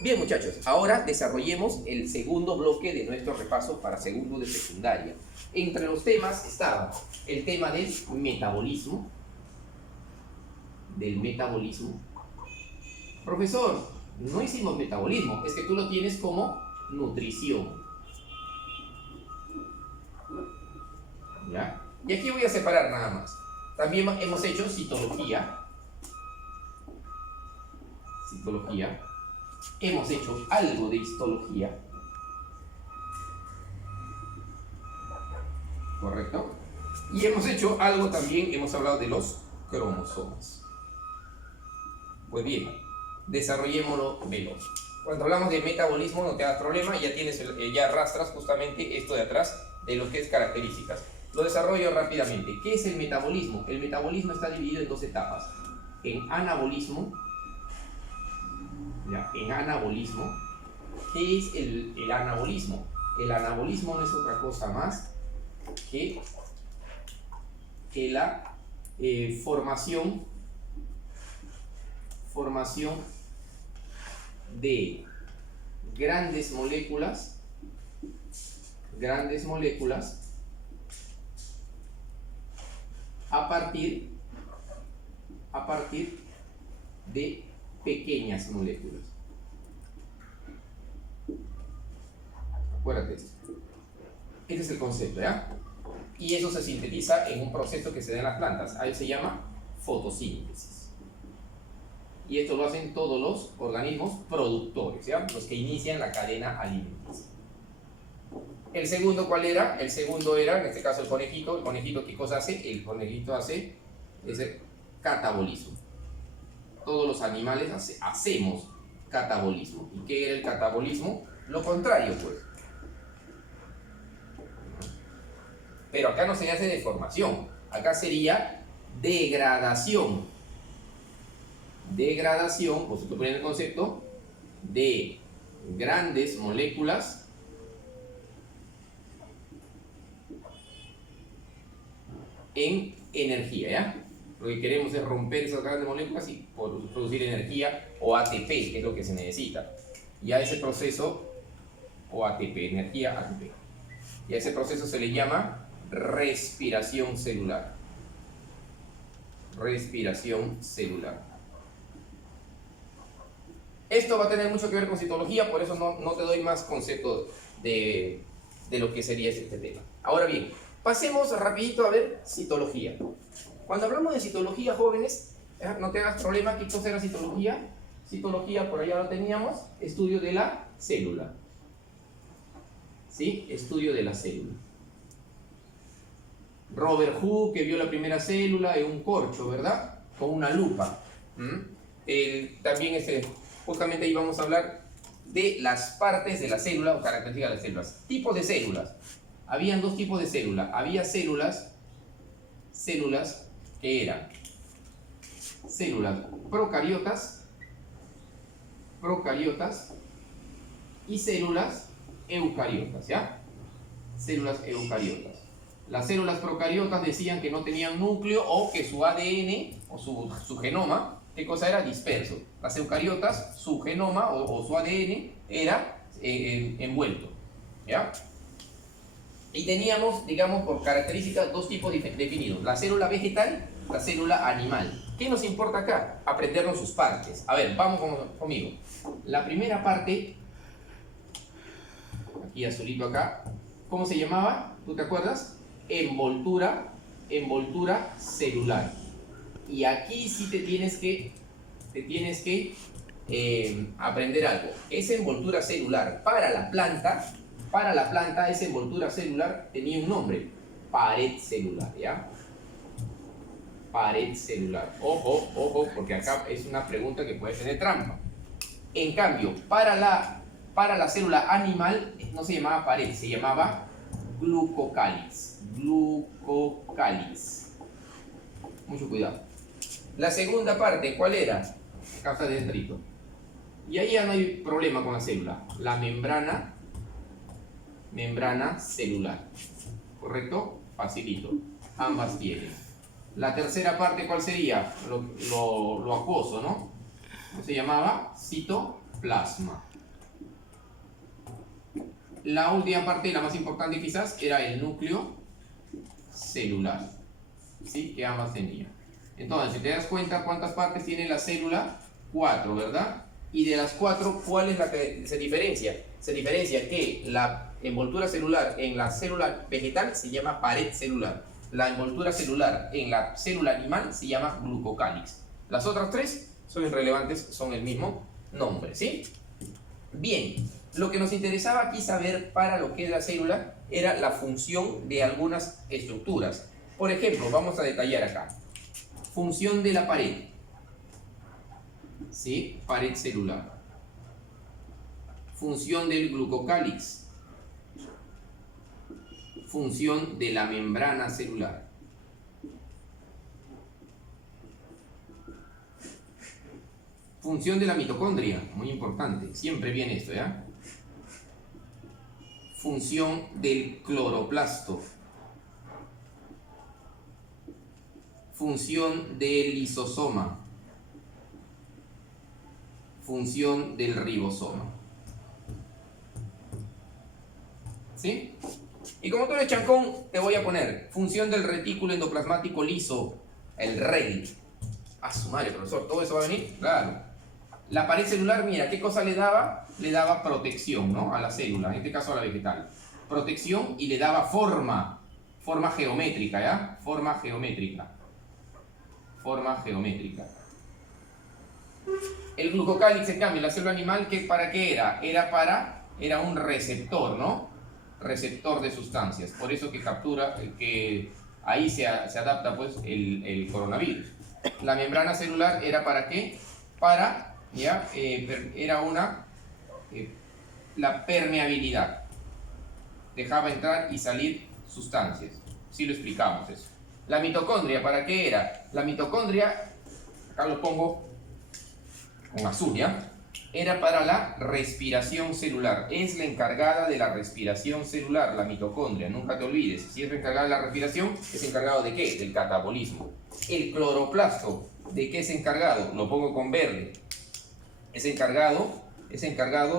Bien, muchachos, ahora desarrollemos el segundo bloque de nuestro repaso para segundo de secundaria. Entre los temas estaba el tema del metabolismo. Profesor, no hicimos metabolismo, es que tú lo tienes como nutrición. ¿Ya? Y aquí voy a separar nada más. También hemos hecho citología. Hemos hecho algo de histología. ¿Correcto? Y hemos hecho algo también, hemos hablado de los cromosomas. Pues bien, desarrollémoslo veloz. Cuando hablamos de metabolismo no te hagas problema, ya arrastras justamente esto de atrás de lo que es características. Lo desarrollo rápidamente. ¿Qué es el metabolismo? El metabolismo está dividido en dos etapas. En anabolismo. ¿Qué es el anabolismo? El anabolismo no es otra cosa más que la formación de grandes moléculas a partir de pequeñas moléculas. Acuérdate esto. Este es el concepto, ¿ya? Y eso se sintetiza en un proceso que se da en las plantas. Ahí se llama fotosíntesis. Y esto lo hacen todos los organismos productores, ¿ya? Los que inician la cadena alimenticia. ¿El segundo cuál era? El segundo era, en este caso, el conejito. ¿El conejito qué cosa hace? El conejito hace ese catabolismo. Todos los animales hacemos catabolismo. ¿Y qué era el catabolismo? Lo contrario, pues. Pero acá no se hace deformación. Acá sería degradación. Degradación, pues tú pones el concepto de grandes moléculas en energía, ¿ya? Lo que queremos es romper esas grandes moléculas y producir energía o ATP, que es lo que se necesita. Y a ese proceso, o ATP, energía ATP. Y a ese proceso se le llama respiración celular. Respiración celular. Esto va a tener mucho que ver con citología, por eso no te doy más conceptos de lo que sería este tema. Ahora bien, pasemos rapidito a ver citología. Cuando hablamos de citología, jóvenes, no te hagas problema, ¿qué cosa era citología? Citología, por allá lo teníamos, estudio de la célula. ¿Sí? Estudio de la célula. Robert Hooke, que vio la primera célula en un corcho, ¿verdad? Con una lupa. También justamente ahí vamos a hablar de las partes de la célula o características de las células. Tipos de células. Habían dos tipos de células. Había células que eran células procariotas y células eucariotas, ¿ya? Células eucariotas. Las células procariotas decían que no tenían núcleo o que su ADN o su genoma, ¿qué cosa era? Disperso. Las eucariotas, su genoma o su ADN era envuelto, ¿ya? Y teníamos, digamos, por características dos tipos definidos. La célula vegetal, la célula animal. ¿Qué nos importa acá? Aprendernos sus partes. A ver, vamos conmigo. La primera parte, aquí azulito acá, ¿cómo se llamaba? ¿Tú te acuerdas? Envoltura celular. Y aquí sí te tienes que aprender algo. Esa envoltura celular para la planta, esa envoltura celular tenía un nombre: pared celular, ¿ya? Pared celular. Ojo, porque acá es una pregunta que puede tener trampa. En cambio, para la célula animal no se llamaba pared, se llamaba glucocáliz. Mucho cuidado. La segunda parte, ¿cuál era? Acá está dentro. Y ahí ya no hay problema con la célula. La membrana celular. ¿Correcto? Facilito. Ambas tienen. La tercera parte, ¿cuál sería? Lo acuoso, ¿no? ¿Cómo se llamaba? plasma. La última parte, la más importante quizás, era el núcleo celular, ¿sí? Que ambas tenían. Entonces, si te das cuenta cuántas partes tiene la célula, 4, ¿verdad? Y de las 4, ¿cuál es la que se diferencia? Se diferencia que la envoltura celular en la célula vegetal se llama pared celular. La envoltura celular en la célula animal se llama glucocálix. Las otras 3 son irrelevantes, son el mismo nombre, ¿sí? Bien, lo que nos interesaba aquí saber para lo que es la célula era la función de algunas estructuras. Por ejemplo, vamos a detallar acá. Función de la pared. ¿Sí? Pared celular. Función del glucocálix. Función de la membrana celular. Función de la mitocondria, muy importante, siempre viene esto, ¿ya? Función del cloroplasto. Función del lisosoma. Función del ribosoma. ¿Sí? Y como tú eres chancón, te voy a poner función del retículo endoplasmático liso, el REL. A su madre, profesor, ¿todo eso va a venir? Claro. La pared celular, mira, ¿qué cosa le daba? Le daba protección, ¿no? A la célula, en este caso a la vegetal. Protección y le daba forma geométrica, ¿ya? Forma geométrica. El glucocálix, en cambio, la célula animal, ¿para qué era? Era un receptor, ¿no? Receptor de sustancias. Por eso que captura, que ahí se adapta pues el coronavirus. La membrana celular era ¿para qué? Era la permeabilidad. Dejaba entrar y salir sustancias. Sí lo explicamos eso. La mitocondria, ¿para qué era? La mitocondria, acá lo pongo con azul, ¿ya? Era para la respiración celular. Es la encargada de la respiración celular, la mitocondria. Nunca te olvides. Si es la encargada de la respiración, ¿es encargado de qué? Del catabolismo. El cloroplasto, ¿de qué es encargado? Lo pongo con verde. Es encargado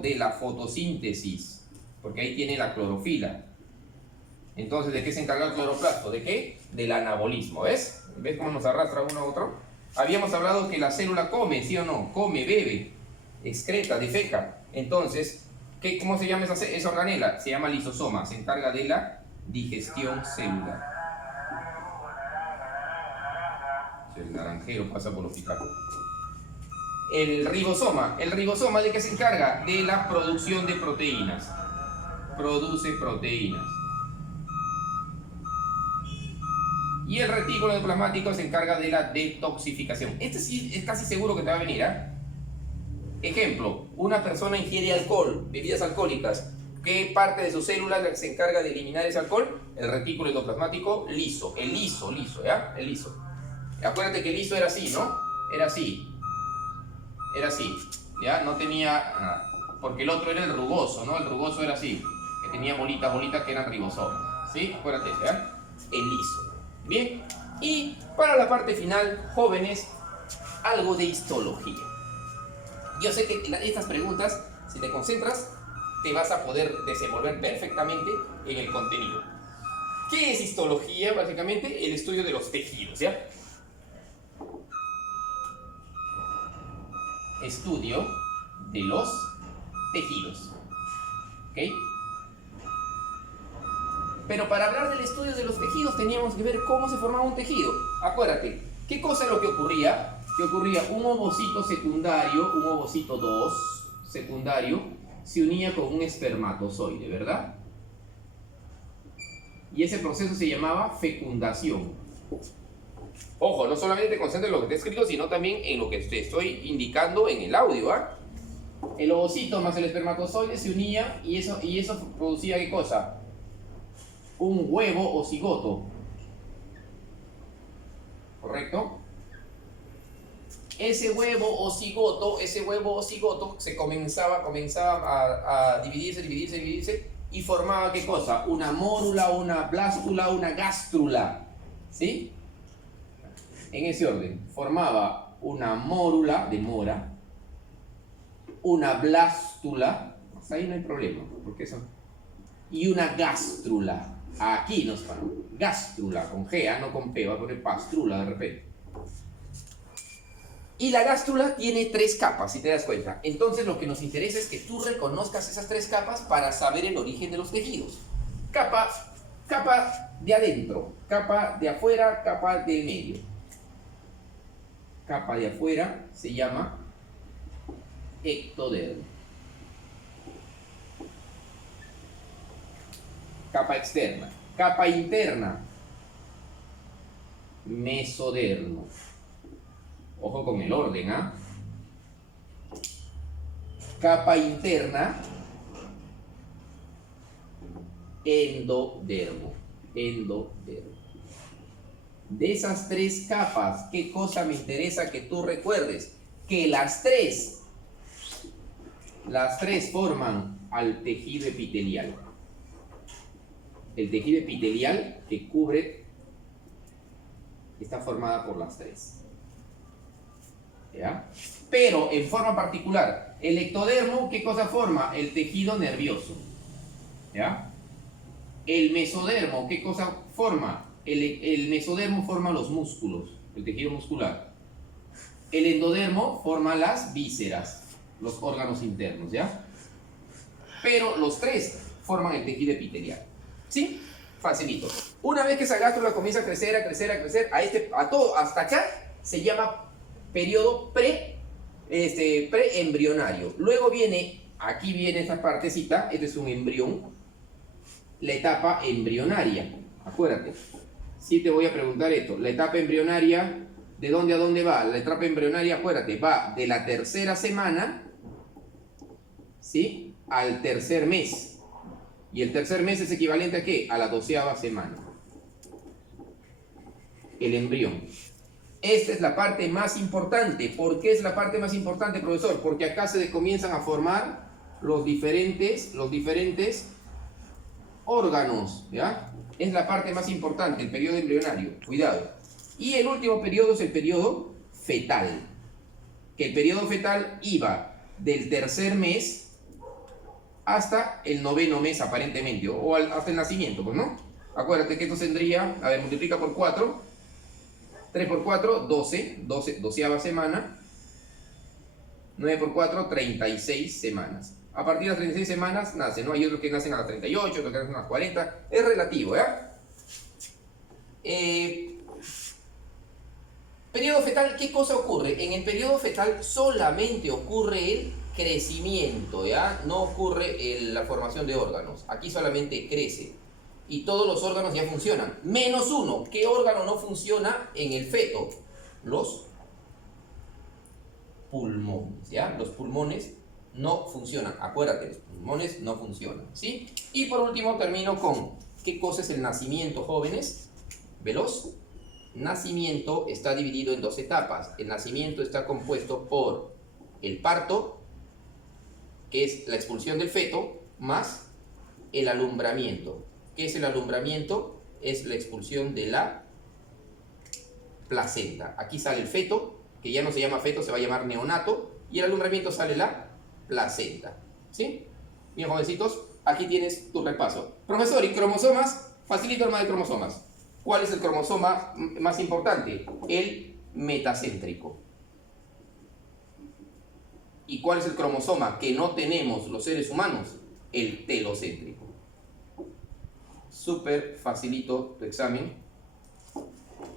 de la fotosíntesis, porque ahí tiene la clorofila. Entonces, ¿de qué se encarga el cloroplasto? ¿De qué? Del anabolismo, ¿ves? ¿Ves cómo nos arrastra uno a otro? Habíamos hablado que la célula come, ¿sí o no? Come, bebe, excreta, defeca. Entonces, ¿cómo se llama esa organela? Se llama lisosoma, se encarga de la digestión celular. El naranjero pasa por los picados. El ribosoma ¿de qué se encarga? De la producción de proteínas. Produce proteínas. Y el retículo endoplasmático se encarga de la detoxificación. Este sí es casi seguro que te va a venir, ¿eh? Ejemplo, una persona ingiere alcohol, bebidas alcohólicas. ¿Qué parte de sus células se encarga de eliminar ese alcohol? El retículo endoplasmático liso. El liso, ¿ya? El liso. Acuérdate que el liso era así, ¿no? Era así, ¿ya? No tenía nada. Porque el otro era el rugoso, ¿no? El rugoso era así, que tenía bolitas que eran ribosomas. ¿Sí? Acuérdate, ¿ya? El liso. Bien, y para la parte final, jóvenes, algo de histología. Yo sé que estas preguntas, si te concentras, te vas a poder desenvolver perfectamente en el contenido. ¿Qué es histología? Básicamente, el estudio de los tejidos, ¿ya? Estudio de los tejidos. ¿Ok? Pero para hablar del estudio de los tejidos teníamos que ver cómo se formaba un tejido. Acuérdate, ¿qué cosa es lo que ocurría? Que ocurría un ovocito secundario, un ovocito 2 secundario, se unía con un espermatozoide, ¿verdad? Y ese proceso se llamaba fecundación. Ojo, no solamente te concentres en lo que te he escrito, sino también en lo que te estoy indicando en el audio, ¿ah? El ovocito más el espermatozoide se unía y eso producía ¿qué cosa? Un huevo o cigoto. ¿Correcto? Ese huevo o cigoto se comenzaba a dividirse y formaba ¿qué cosa? Una mórula, una blástula, una gástrula. ¿Sí? En ese orden. Formaba una mórula de mora, una blástula, hasta ahí no hay problema, porque eso, y una gástrula. Aquí nos van, gástrula, con G, no con P, va a poner pastrula de repente. Y la gástrula tiene 3 capas, si te das cuenta. Entonces lo que nos interesa es que tú reconozcas esas 3 capas para saber el origen de los tejidos. Capa de adentro, capa de afuera, capa del medio. Capa de afuera se llama ectodermo. Capa externa. Capa interna, mesodermo. Ojo con el orden, ¿ah? Capa interna, endodermo. Endodermo. De esas 3 capas, ¿qué cosa me interesa que tú recuerdes? Que las tres forman al tejido epitelial. El tejido epitelial que cubre está formada por las 3. ¿Ya? Pero en forma particular, el ectodermo, ¿qué cosa forma? El tejido nervioso. ¿Ya? El mesodermo, ¿qué cosa forma? El mesodermo forma los músculos, el tejido muscular. El endodermo forma las vísceras, los órganos internos, ¿ya? Pero los 3 forman el tejido epitelial. ¿Sí? Facilito. Una vez que esa gástrula comienza a crecer, hasta acá, se llama periodo preembrionario. Luego aquí viene esta partecita, este es un embrión, la etapa embrionaria. Acuérdate, si te voy a preguntar esto, la etapa embrionaria, ¿de dónde a dónde va? La etapa embrionaria, acuérdate, va de la 3ª semana, ¿sí?, al 3er mes. Y el 3er mes es equivalente ¿a qué? A la 12ª semana. El embrión. Esta es la parte más importante. ¿Por qué es la parte más importante, profesor? Porque acá se comienzan a formar los diferentes órganos, ¿ya? Es la parte más importante, el periodo embrionario. Cuidado. Y el último periodo es el periodo fetal. Que el periodo fetal iba del 3er mes hasta el 9º mes aparentemente, o hasta el nacimiento, pues, ¿no? Acuérdate que esto tendría, a ver, multiplica por 4, 3 por 4, 12, 12ª semana, 9 por 4, 36 semanas. A partir de las 36 semanas nacen, ¿no? Hay otros que nacen a las 38, otros que nacen a las 40, es relativo, ¿ya? Periodo fetal, ¿qué cosa ocurre? En el periodo fetal solamente ocurre el crecimiento, ¿ya? No ocurre la formación de órganos. Aquí solamente crece. Y todos los órganos ya funcionan. Menos uno. ¿Qué órgano no funciona en el feto? Los pulmones, ¿ya? Los pulmones no funcionan. Acuérdate, los pulmones no funcionan, ¿sí? Y por último termino con ¿qué cosa es el nacimiento, jóvenes? Veloz. Nacimiento está dividido en 2 etapas. El nacimiento está compuesto por el parto, que es la expulsión del feto, más el alumbramiento. ¿Qué es el alumbramiento? Es la expulsión de la placenta. Aquí sale el feto, que ya no se llama feto, se va a llamar neonato, y el alumbramiento sale la placenta. ¿Sí? Bien, jovencitos, aquí tienes tu repaso. Profesor, ¿y cromosomas? Facilito el tema de cromosomas. ¿Cuál es el cromosoma más importante? El metacéntrico. ¿Y cuál es el cromosoma que no tenemos los seres humanos? El telocéntrico. Súper facilito tu examen.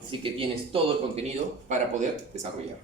Así que tienes todo el contenido para poder desarrollar.